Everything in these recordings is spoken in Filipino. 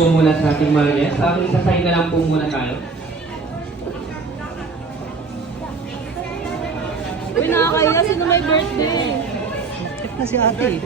po muna sa ating mga guests. Isasay na lang po muna tayo. Uy, nakakaya. Sino may birthday? Ito na si ate.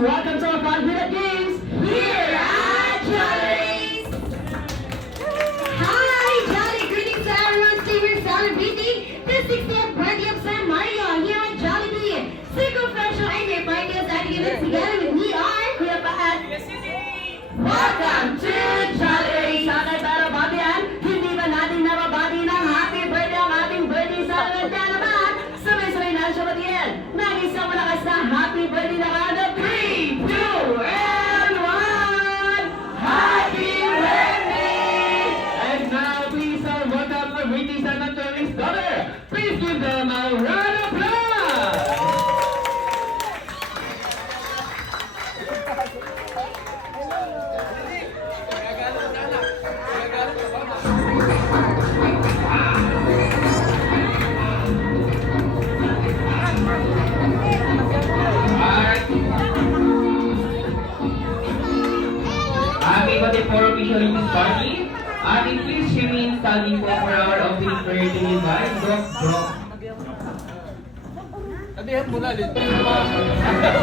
Welcome to our 5-minute games here at Jolly's! Hi, Jolly! Greetings to everyone still celebrating the 60th birthday of San Mario here at Jollibee. Single Fresh ay may party sa ating event together with me are Kuya Paat. Welcome to Jolly! Sana tayo babihan, hindi ba natin nababati ng happy birthday ang ating birthday celebrant naman? Sabay-sabay na siya batiin. Nag-isang malakas na happy birthday na kada 3, 2, and 1! Happy birthday! And now please welcome the Witty San Antonio's daughter. Please give them a round of applause! Happy for official English party. Please remain standing for our opening prayer to invite Doc.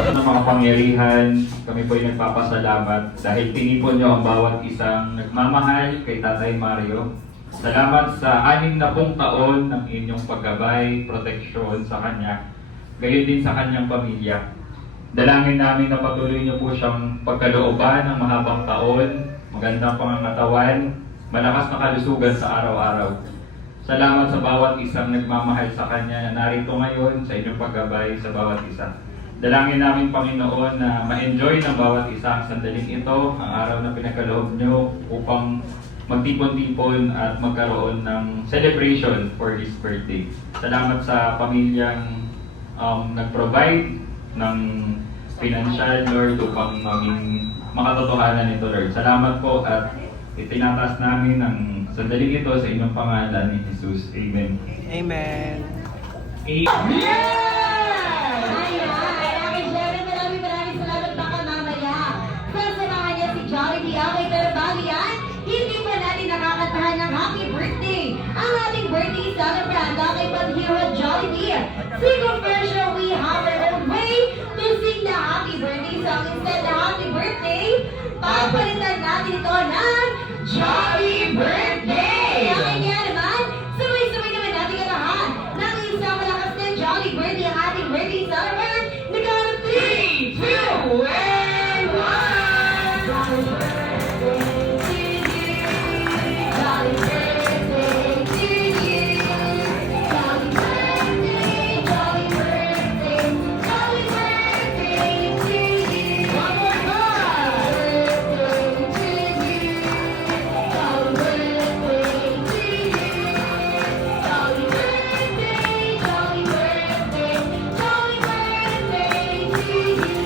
Ng mga pangyarihan, kami po ay nagpapasalamat dahil tinipon niyo ang bawat isang nagmamahal kay Tatay Mario. Salamat sa 60 taon ng inyong paggabay, proteksyon sa kanya, gayon din sa kanyang pamilya. Dalangin namin na patuloy niyo po siyang pagkalooban ng mahabang taon, magandang pangangatawan, malakas na kalusugan sa araw-araw. Salamat sa bawat isang nagmamahal sa kanya na narito ngayon sa inyong paggabay sa bawat isa. Dalangin namin, Panginoon, na ma-enjoy ng bawat isa ang sandaling ito, ang araw na pinagkaloob niyo upang magtipon-tipon at magkaroon ng celebration for his birthday. Salamat sa pamilyang nag-provide ng financial, Lord, upang maging makatotohanan ito, Lord. Salamat po at itinatas namin ang sandaling ito sa inyong pangalan ni Jesus. Amen. Amen. Maraming salamat baka mamaya. Sasamahan niya si Jollibee. Okay, pero bago yan, hindi pa natin nakakatahan ng happy birthday. Ang ating birthday celebrant, okay, but here at Jollibee, Single Fresh, we have our own way to sing the happy birthday song. Instead of happy birthday, papalitan natin ito ng Jolly Birthday! Okay nga naman, sabay-sabay naman natin ang lahat ng isang malakas na Jolly Birthday ang ating birthday celebrant. Nagkaroon 3, 2, and 1! Jolly birthday to you! Jolly birthday to you! Jolly birthday, jolly birthday, jolly birthday to you! One more time! Birthday to you! Jolly birthday to you! Jolly birthday, jolly birthday, jolly birthday to you!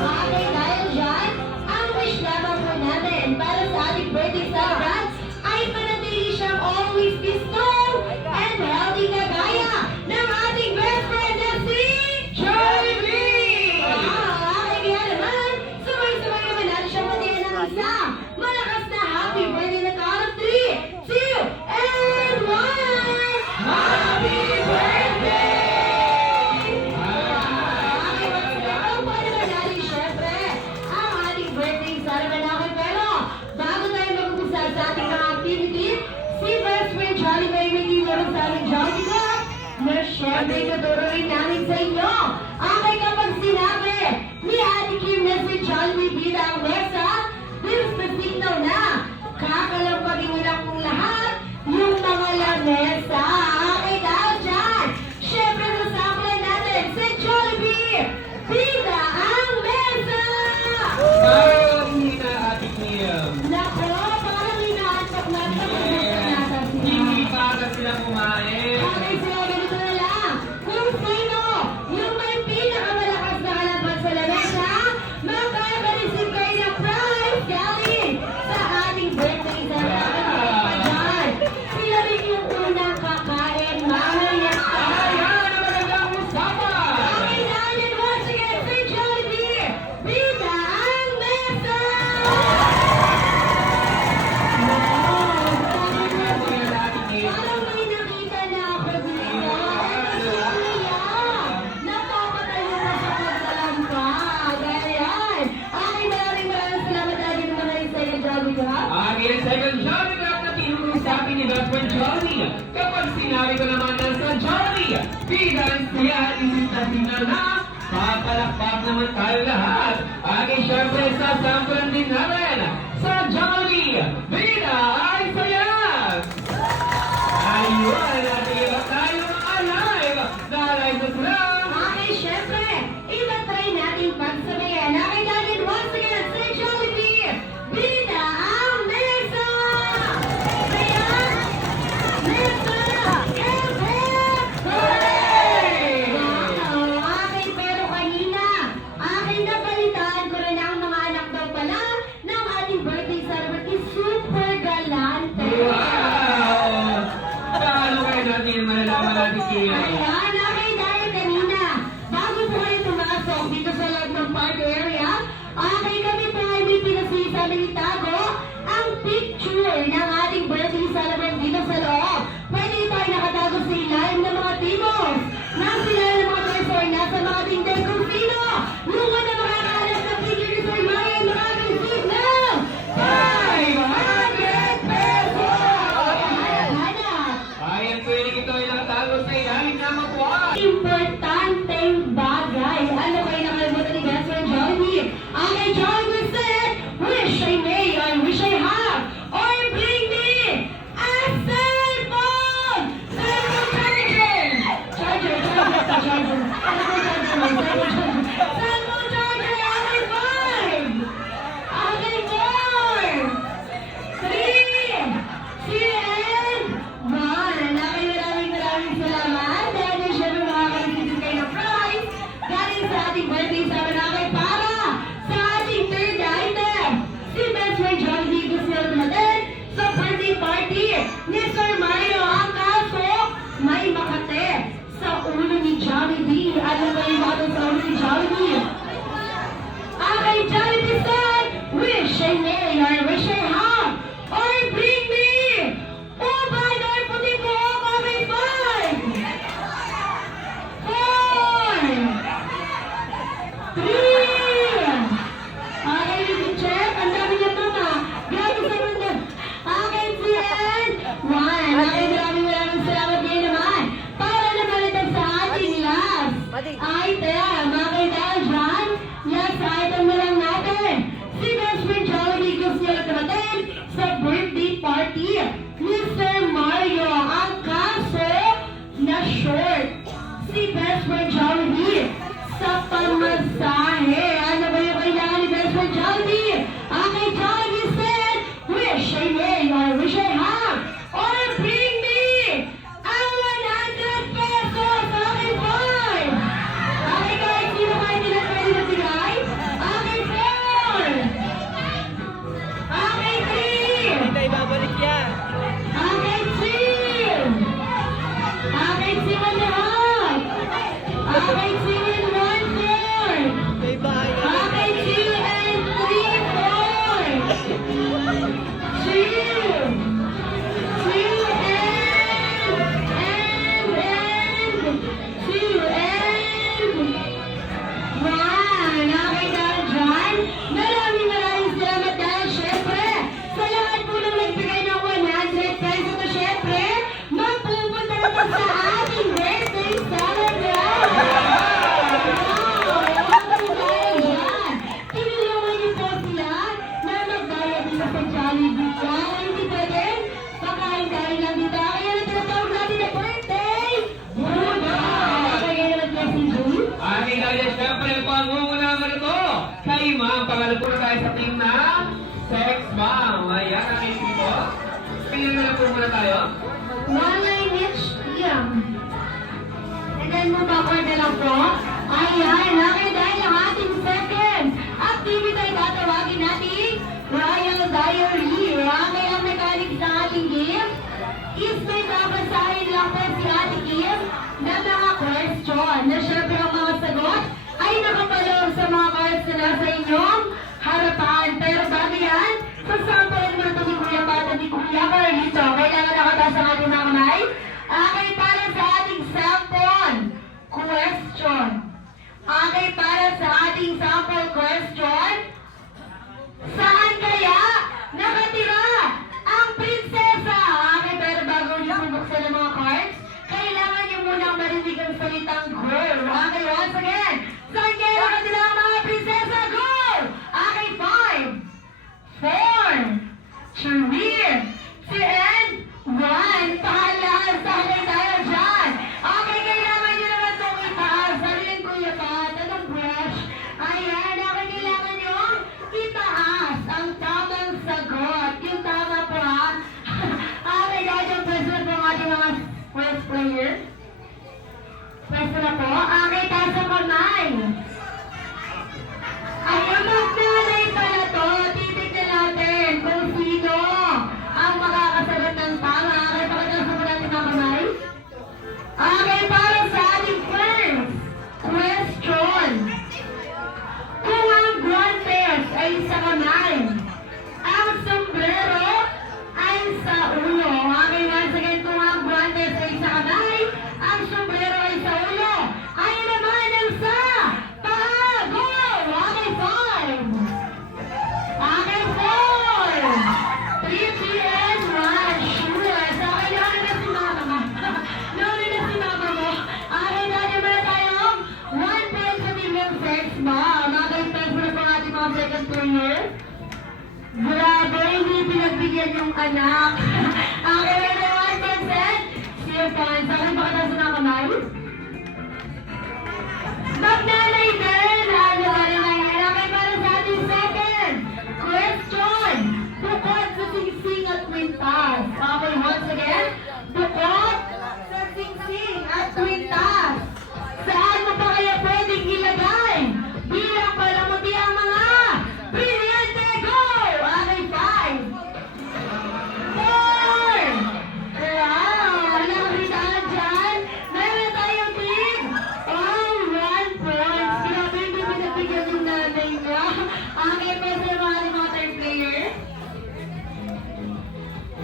Okay, dahil dyan, ang wish lamang po natin para sa ating birthday celebrant ay manatili siyang always be strong and healthy na gaya ng ating best friend na si Jollibee! Okay, kaya naman, sabay-sabay naman natin siyang matiyan ng isa. Malakas na happy birthday na count of 3, 2, and 1! Happy birthday! Okay, magandang po naman natin syempre ang ating birthday celebrant natin. Pero bago tayo mag-umpisa sa ating mga activity, si best friend Jollibee may meron sa ating Jollibee Club. na syempre natutuloy namin sa inyo. Okay kapag sinabi ni Ate Kim na si Jollibee Bida ang mesa, this the signal na kakalampagin mo lang kung lahat yung mga lamesa. Okay daw dyan. Syempre masakulan natin si Jollibee Bida ang mesa! Parang hina, Ate Kim. Nako, parang inaantok na sa Hindi pa agad sila kumain. Okay, so ganito na lang. Kung sino yung may pinakamalakas na kalaban sa lamesa, makaka-receive kayo ng prize galing sa ating birthday sa dyan. Sila rin yung unang kakain, mamaya. Ayan, ang magandang usapan. Okay na, and once again, si Jollibee, Bida ang mesa! Ayan, Ate Kim. Parang may nakita na ako dito. Ito si Kuya. Napapatayo na siya pagkalampag. Ayan. Ay, maraming salamat lagi naman rin sa iyo, Jollibee Grab. Ang second Jolly Grab na tinuro sa akin ni Best Friend Jolly. Kapag sinabi ko naman na sa Jolly, bilang siya isip na signal na papalakpak naman tayo lahat. Aking syempre sa sampulan din natin sa Jolly, Bida ay sayang! Ayun, natin tayo mga live na live na sila. Okay, syempre, iba-try natin pagsabayan. Okay, dahil once again, si Jollibee, Bida ang mesa! Ayan! Mesa! Hip-hip! Hooray! Wow! Okay, pero kanina, aking nabalitaan ko rin ang mga anak daw pala ng ating birthday celebrity. Super galante! pangalan po na tayo sa team ng Sex Bomb. Ayan, amazing po. Tingnan na lang po muna tayo. One line each team. And then move backward na lang po. Ayan, okay, dahil ang ating second activity ay tatawagin natin Royal Diary. Okay, ang mechanics ng ating game is may babasahin lang po si Ate Kim na mga question na syempre ang mga sagot ay nakapaloob sa mga cards na nasa inyong harapan. Pero bago yan, sasampalan mo ito ni Kuya Pat at ni Kuya Carlito. Kailangan nakataas ang ating mga kamay. Okay, para sa ating sample question. Okay, para sa ating sample question, saan kaya nakatira ang prinsesa? Okay, pero bago niyo bubuksan ang mga cards, kailangan niyo munang marinig ang salitang girl. Okay, once again, saan kaya nakatira ang mga prinsesa? Go! Okay, 5, 4, 3, and 1. Pahalaan, sahalay tayo dyan. Okay, kailangan niyo naman itong itaas. Sabihin Kuya Pat, anong brush? Ayan, okay, kailangan niyo itaas ang tamang sagot. Yung tama po ha. Okay, guys, yung president po ang ating mga first player. Pwesto na po. Okay, taas ang kamay. Ayan, maglalay pala to. Titignan natin kung sino ang makakasagot ng tama. Okay, pakitaas mo natin mga kamay. Okay, para sa ating first question. Kung ang guantes ay sa kamay, ang sombrero ay sa ulo. Okay, once again, kung ang guantes ay sa kamay, ang sombrero ay sa ulo. Ayun naman ang sa paa. Go! Okay, 5. Okay, 4. 3, and 1. Sure. Sa akin, namin na si mama. Namin na si mama mo. Okay, dahil muna tayo. 1 point sa team ng Sex Bomb. Okay, test na po ating mga second player. Grabe, hindi pinagbigyan yung anak. Okay, ready, 1%. 0 points. Okay, pakataas na kamay. Magnanay din! Ano ba naman yan? Okay, para sa ating second question. Bukod sa singsing at kwintas. Okay, once again. Bukod sa singsing at kwintas. Saan mo pa kaya pwedeng ilagay? Bilang palamuti ang mga brilyante. Go! Okay, 5. 4. Wow! Nakabitaan dyan. Meron tayong team. Oh, 1 point. Grabe, hindi pinagbigyan yung nanay niya. Okay, pwede naman ang mga third player.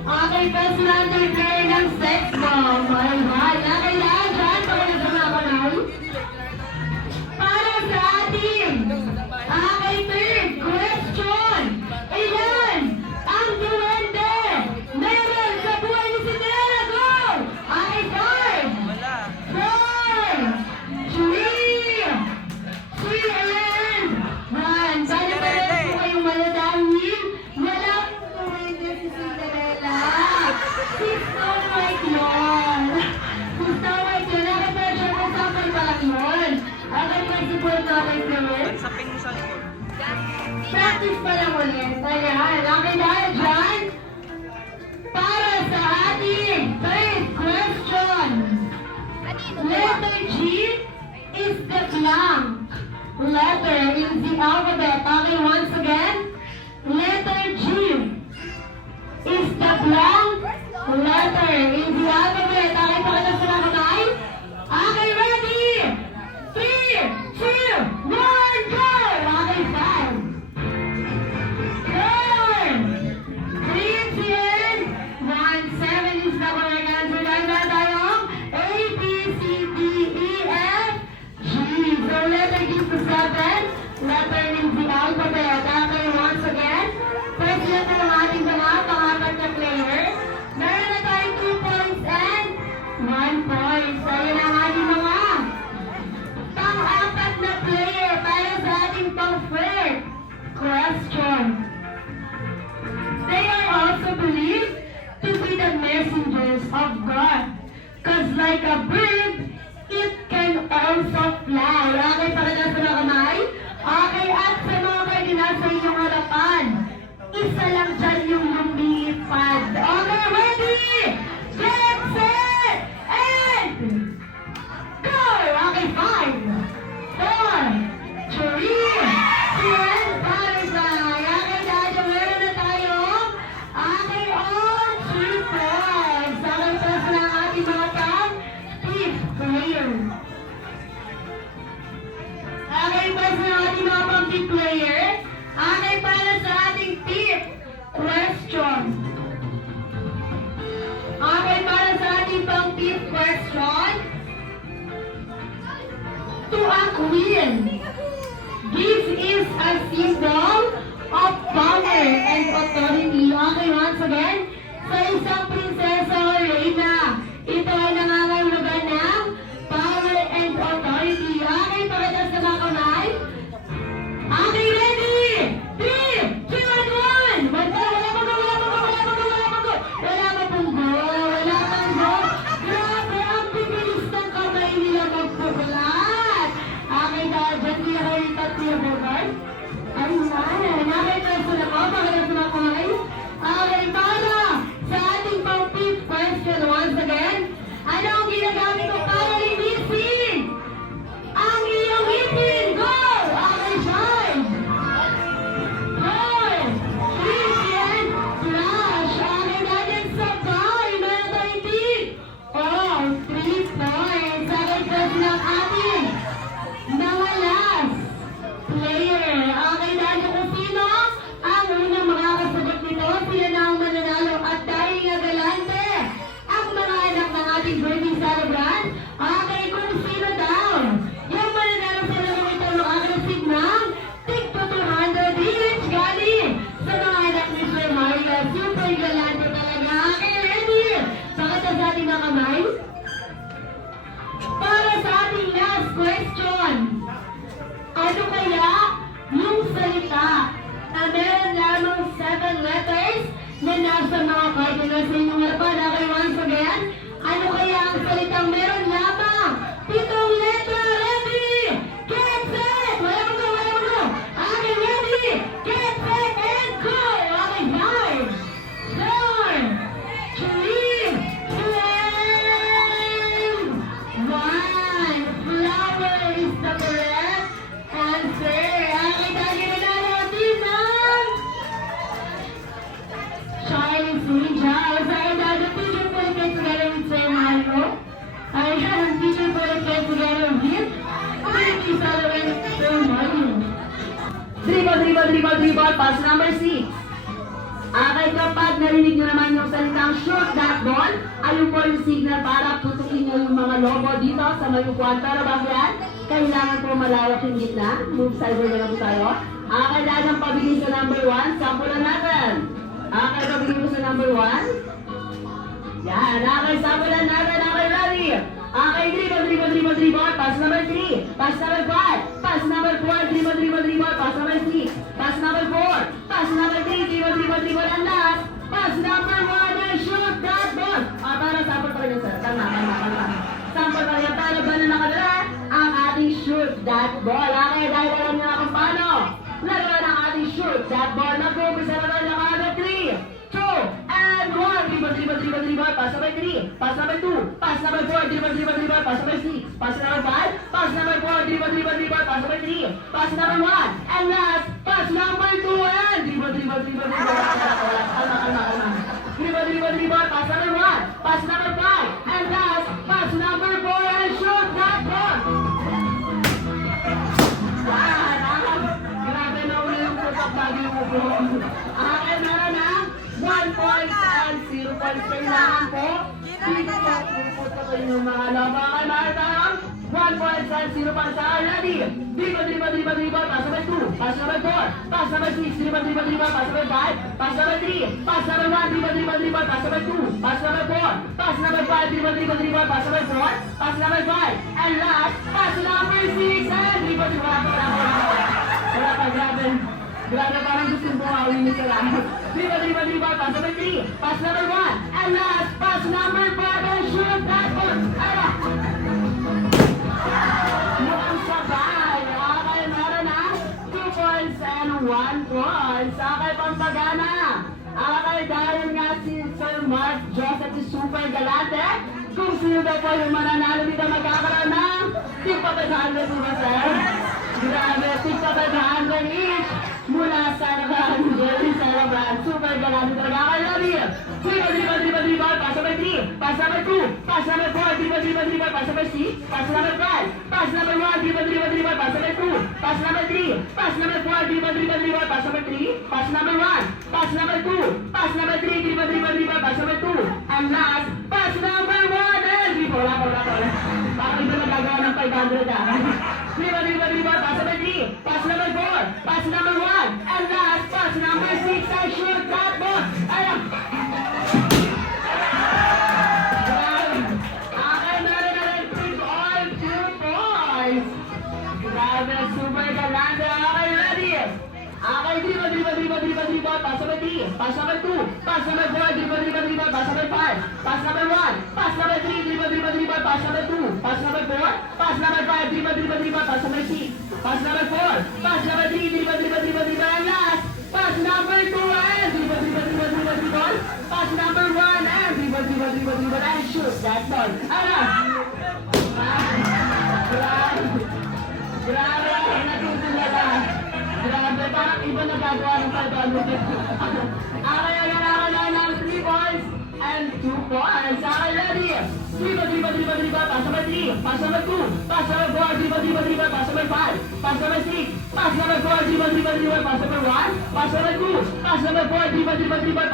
Okay, pwede na ang third player ng Sex Bomb. Alright, nakailangan dyan. Pagkakas na mga kanal. Para sa atin. Okay, third question. Ilan ang duwende meron sa buhay ni Cinderella? Go! Okay, 5. 4, 3, and 1. Sana pa rin po kayong maladangin. Walang duwende si Cinderella. Si Snow White yun. Si Snow White yun. Nakita siya kung sample pa lang yun. Okay, pwede po ito kay Fleur. Practice pa lang ulit. Ayan. Okay, dahil dyan, para sa ating third question. Letter G is the blank letter in the alphabet. Okay, once again. Letter G is the blank letter in the alphabet. Okay, pakita sa mga kamay. Okay, ready? 3, 2, 1, go! Okay, 5. 4, 3, 1, 7 is the correct answer. Dahil na tayong A, B, C, D, E, F, G. So, letter G is the 7. Letter in the alphabet. Okay, once again. First letter ng ating mga pangapat na player. Meron na tayong 2 points and 1 point. So, yun ang ating mga pang-apat na player para sa ating pang-third question. They are also believed to be the messengers of God. Cause like a bird, it can also fly. Okay, para na sa mga kamay. Okay, at sa mga kayo nasa queen. This is a symbol of power and authority. Okay, once again, sa isang prinsesa o reyna, ito ay nangangahulugan ng power and authority. Okay, pakita sa mga kamay. Okay, ready? 3, 2, 1. Wala mapunggo. Grabe, ang bibilis ng kamay nila magpukulat. Okay, dyan niya kayo yung tatlo bukas. Ayun, nakita ko na po, pakita sa mga kamay. Okay, para sa ating pang-fifth question once again, ano ang ginagamit ko para linisin ang iyong ngipin? Go! Okay, Sean! 4, 3, and flash! Okay, natin sa boy! Meron tayong tip! Oh, 3 points! Okay, first ng ating mga last player. Okay, dahil kung sino ang unang makakasagot nito, sila na ang mananalo. At dahil nga galante, ang mga anak ng ating birthday celebrant, okay, kung sino daw, yung mananalo sa lamang ito, makakalasig ng tigpa 200 each galing sa mga anak ni Sir Mario. Super galante talaga. Okay, ready? Pakita sa ating mga kamay. Para sa ating last question, ano kaya yung salita na meron lamang 7 letters na nasa mga card na sa inyong harapan? Okay, once again, ano kaya ang salitang meron lamang 7 letter? Ready? Get set! Wala mo go! Okay, ready? Get set and go! Okay, 5, 4, 3, 2, 1. Flower is the correct answer. Okay, dahil nanalo din ng Charlie Sinja. Sorry, dahil the teacher put it together with Sir Mario. I have a teacher put it together with Ricky Sullivan, Sir Mario. Dribble, pass number 6. Okay, kapag narinig nyo naman yung salitang shoot that ball, ayun po yung signal para putukin nyo yung mga lobo dito sa may upuan. Pero bago yan, kailangan po malawak yung gitna. Move sideways na lang po tayo. Okay, dahil ang pabigay sa number 1, sampulan natin. Okay, pabigay mo sa number 1. Yan, okay, sampulan natin. Okay, ready? Okay, dribble, pass number 3, pass number 5, pass number 4, dribble, pass number 6, pass number 4, pass number 3, dribble, and last, pass number 1, and shoot that ball. Para sample pa rin sir. Tama. Sample pa rin. Para ba na nakadala ang ating shoot that ball? Okay, dahil alam niyo na kung paano. Laro ng ating shoot that ball. Nag-umpisa naman ng number 3, 2, and 1. Dribble, pass number 3, pass number 2, pass number 4, dribble, pass number 6, pass number 5, pass number 4, dribble, pass number 3, pass number 1, and last, pass number 2, and dribble. Kalma. Dribble, pass number 1, pass number 5, and last, pass number 4, and shoot that ball. Grabe na uli yung putak bago yung upuan. Okay, meron na 1 point and 0 points. Kailangan po, dito po puputok yung mga lobo. Okay, meron tayong 1 point and 0 points. Ready? Dribble, pass number 2, pass number 4, pass number 6, dribble, pass number 5, pass number 3, pass number 1, dribble, pass number 2, pass number 4, pass number 5, dribble, pass number 4, pass number 5, and last, pass number 6, and dribble, wala pa, grabe, parang gusto mo awin niyo sa lahat. Dribble, pass number 3, pass number 1, and last, pass number 5, and shoot that ball. Mukhang sabay. Okay, meron na 2 points and 1 point. Okay, pampagana. Okay, dahil nga si Sir Mark Joseph si super galante, kung sino daw po yung mananalo dito magkakaroon ng tigpa 500 po ba, sir? Grabe, tigpa 500 each mula sa Jerry Celebrant. Super galante talaga. Okay, love you. Dribble, pass number 3, pass number 2, pass number 4, dribble, pass number 6, pass number 5, pass number 1, dribble, pass number 2, pass number 3, pass number 4, dribble, pass number 3, pass number 1, pass number 2, pass number 3, dribble, pass number 2, and last, pass number 1, and dribble, wala. Bakit ito nagagawa ng 500 ah. Driba, pass number 3, pass number 4, pass number 1, and last, pass number 6, I shoot that ball. Ayan. Okay, meron na rin pick all 2 points. Grabe, super galante. Okay, ready? Okay, driba, pass number 3, pass number 2, pass number 4, driba, pass number 5, pass number 1, pass number 3, driba, pass number 2, pass number 4, pass number 5, driba, pass number 6, pass number 4, pass number 3, driba, and last, pass number 2, and driba, pass number 1, and driba, and shoot that ball. Ano? Grabe, natutulala. Grabe, parang iba nagagawa ng 500. Ayan ng 3 points and 2 points. Okay, ready? Driba, pass number 3, pass number 2, pass number 4, driba, pass number 5, pass number 6, pass number 4, driba, pass number 1, pass number 2, pass number 4, driba,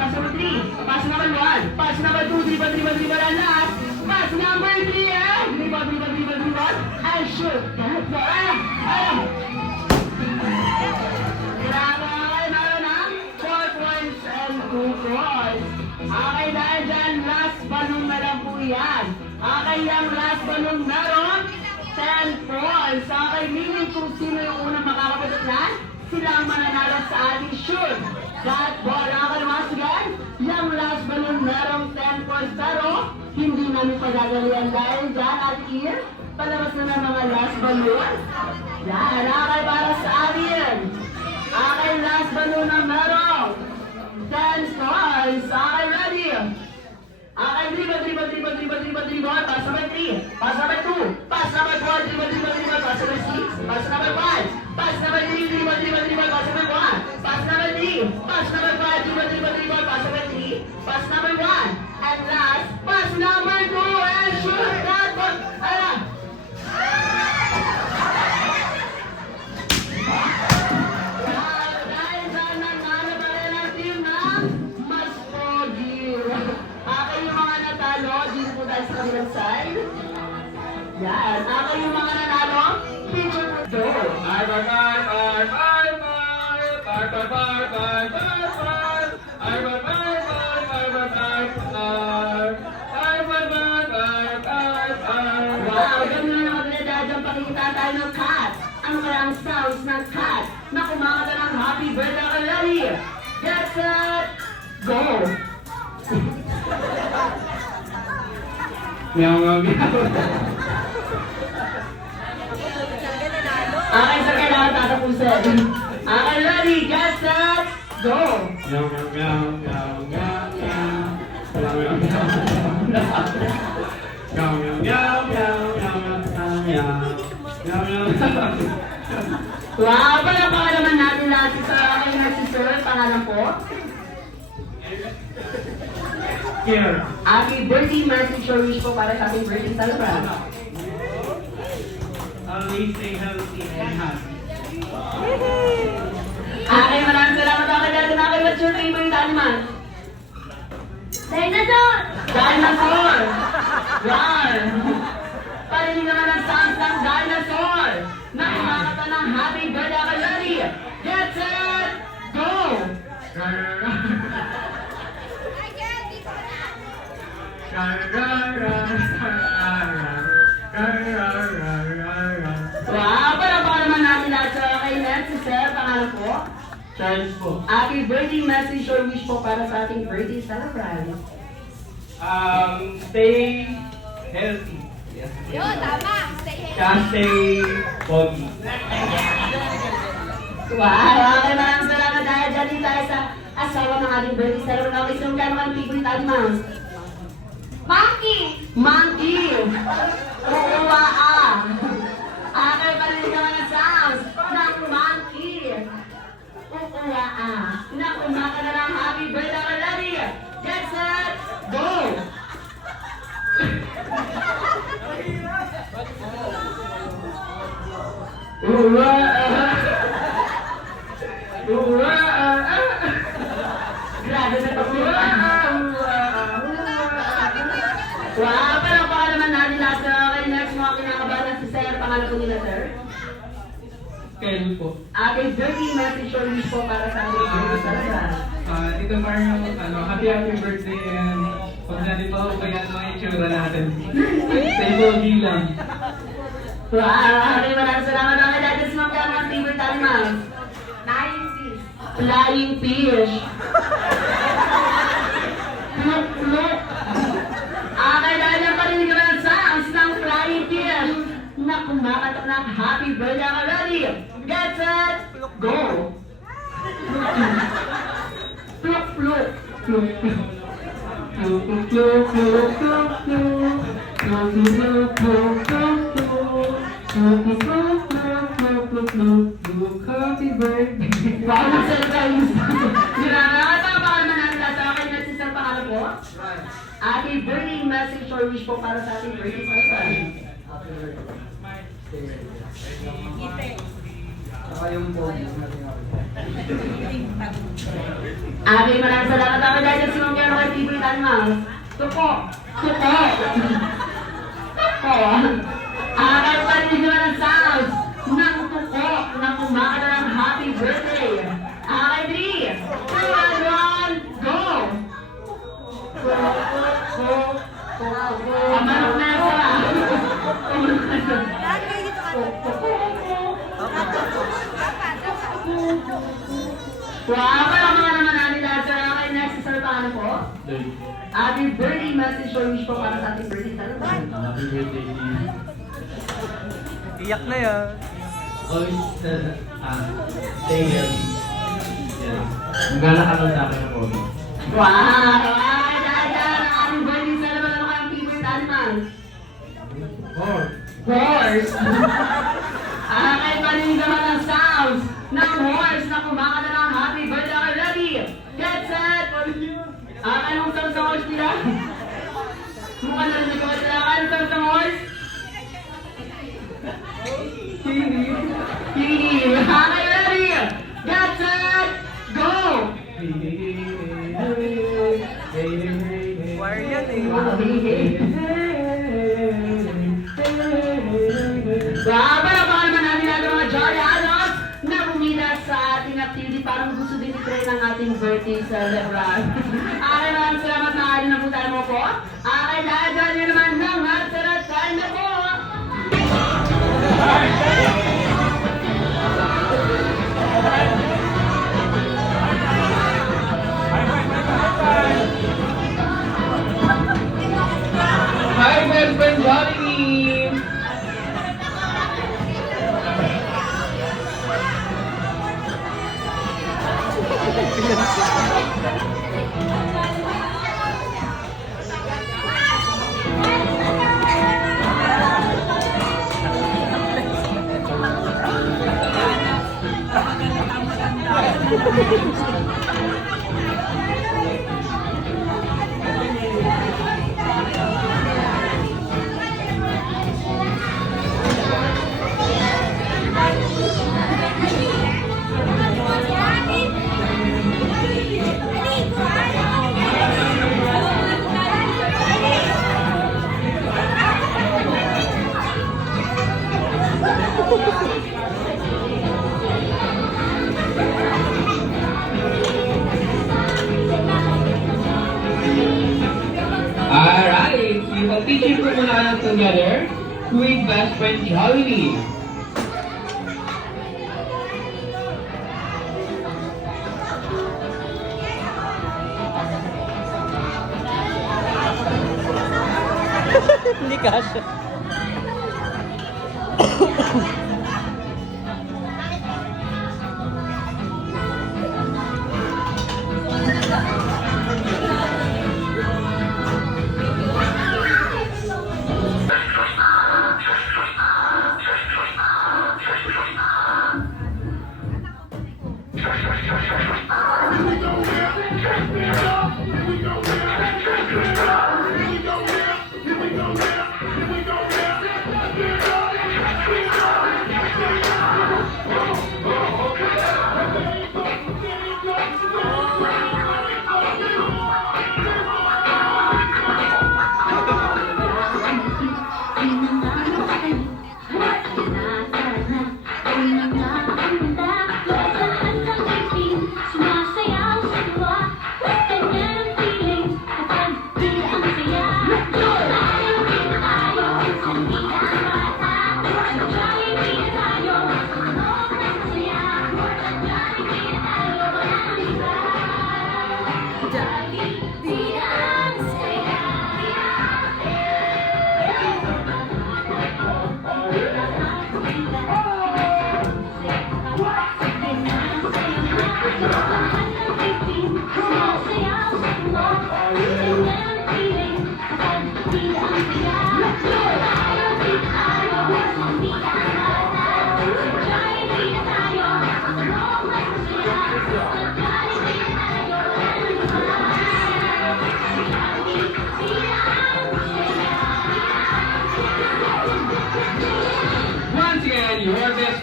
pass number 3, pass number 1, pass number 2, driba, and last, pass number 3, and driba, and shoot. That's all. Grabe, okay, meron ng 4 points and 2 points. Okay, dahil dyan, last balloon na lang po yan. Okay, yung last balloon meron 10 points. Okay, meaning kung sino yung unang makakapagot na, sila ang mananalo sa ating shoot. That ball. Okay, once again, yung last balloon meron 10 points. Pero, hindi namin pagagalian dahil dyan at here, palabas na ng mga last balloon. Yan, okay, para sa atin. Okay, last balloon na meron 10 points. Okay, ready? Okay, driba, pass number 3, pass number 2, pass number 4, driba, pass number 6, pass number 5, pass number 3, driba, pass number 1, pass number 3, pass number 5, driba, pass number 3, pass number 1, and last, pass number 2, and shoot that ball. Ayan. Dahil dyan, nanalo pa rin ang team ng Mas Pogi. Okay, yung mga natalo, dito po tayo sa kabilang side. Yan. Okay, yung mga nanalo, picture po do. Wow, ganun na mga pinadadyan, pakikita tayo ng cat. Ano kaya ang sounds ng cat na kumakata ng happy birthday ka ready? Get set, go! Meow, meow, meow. Okay, sa kailangan tatapusin. Okay, ready, get set, go! Meow, meow, meow, meow, meow, meow. Meow, meow, meow. Meow, meow, meow, meow, meow, meow, meow, meow. Wow, palakpakan naman natin lahat si Sir. Okay na si Sir, pangalan po. Here. Happy birthday message or wish po para sa ating birthday celebrant. Always stay healthy and happy. Okay, maraming salamat ako natin. Okay, what's your favorite animal? Dinosaur! Dinosaur! Wow! Parinig naman ang sounds ng dinosaur na kumakata ng happy birthday ka ready. Get set, go! Wow! Para naman natin lahat sa kay Nancy Sir, pangalan po. Charles po. Happy birthday message or wish po para sa ating birthday celebrant. Stay healthy. Yo, tama. Stay healthy. Kaya stay foggy. Wow! Okay, maraming salamat dahil dyan tayo sa asawa ng ating birthday celebrant. Okay, so kaya naman favorite animals? Monkey. Monkey! Uuwaa! Okay, parinig naman ang sounds ng monkey! Uuwaa! Na kumaka na ng happy birthday ka ready! Get set! Go! Grabe na pag Wow, palakpakan naman natin lahat na kay next mga kinakabahan si Sir. Pangalan po nila, Sir? Kyle po. Ating birthday message or wish po para sa ating birthday talaga. Ito Mario, happy birthday and pag natin pa ako kaya mga itsura natin. Sa ito lang. Wow, maraming salamat mga dati sa mga mga favorite animals. Flying fish. Flying fish. Look, look. Dahil ang parinig ka ng sounds ng flying fish na kumakatok ng happy birthday ka ready. Get set, go. Pluk, pluk. Pluk, pluk. Pluk, pluk, pluk, pluk, pluk, pluk. Pluk, pluk, pluk, pluk, pluk. Pluk, pluk, pluk, pluk, pluk, pluk, pluk. Pluk, happy birthday. Wow, nag-surprise. Nakakatawa naman natin lahat sa akin na si Sir pangalan po. Ating birthday message or wish po para sa ating birthday celebration. Ating maraming salamat ako dahil sa mga kaya kay favorite animals. Tuko! Tuko! Tuko! Aking parinig naman ang sounds ng tuko na kumakata ng happy birthday. Aking 3, 2, 1, go! Amanok na yan sa Lagi dito ka. wow, palakpakan naman natin lahat sa kay next Sir paano po? Ating birthday message or wish po para sa ating birthday celebration. Happy birthday, Steve. Iyak na yan. Always stay healthy. Yeah. Maglalakad sa akin ako. Wow! Ay, dahil ang ating birthday celebration ano kayong favorite animals? Horse! Kay paninig naman ang sounds ng horse na kumakata ng happy birthday. Are ready? Get set! Anong sounds ng horse nila? Mukha na rin nagawa sila. Anong sounds ng horse? Hini! Okay, ready? Get set! Go! Choir yan eh. Palakpakan naman natin natin mga Jolly Adults na bumida sa ating activity. Parang gusto din i-try ng ating birthday celebration. Okay, maraming salamat na atin na po tayo mo po. Okay, dahil dyan nyo naman ng Hatsarat time na po. Hi, best friend Johnny! Alright, yung pag-teaching po muna kayo together with best friend Jolly. Hindi kasha.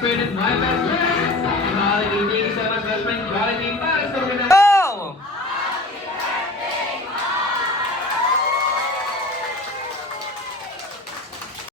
spirit of my best friend. Holiday day sa my best friend Jollibee para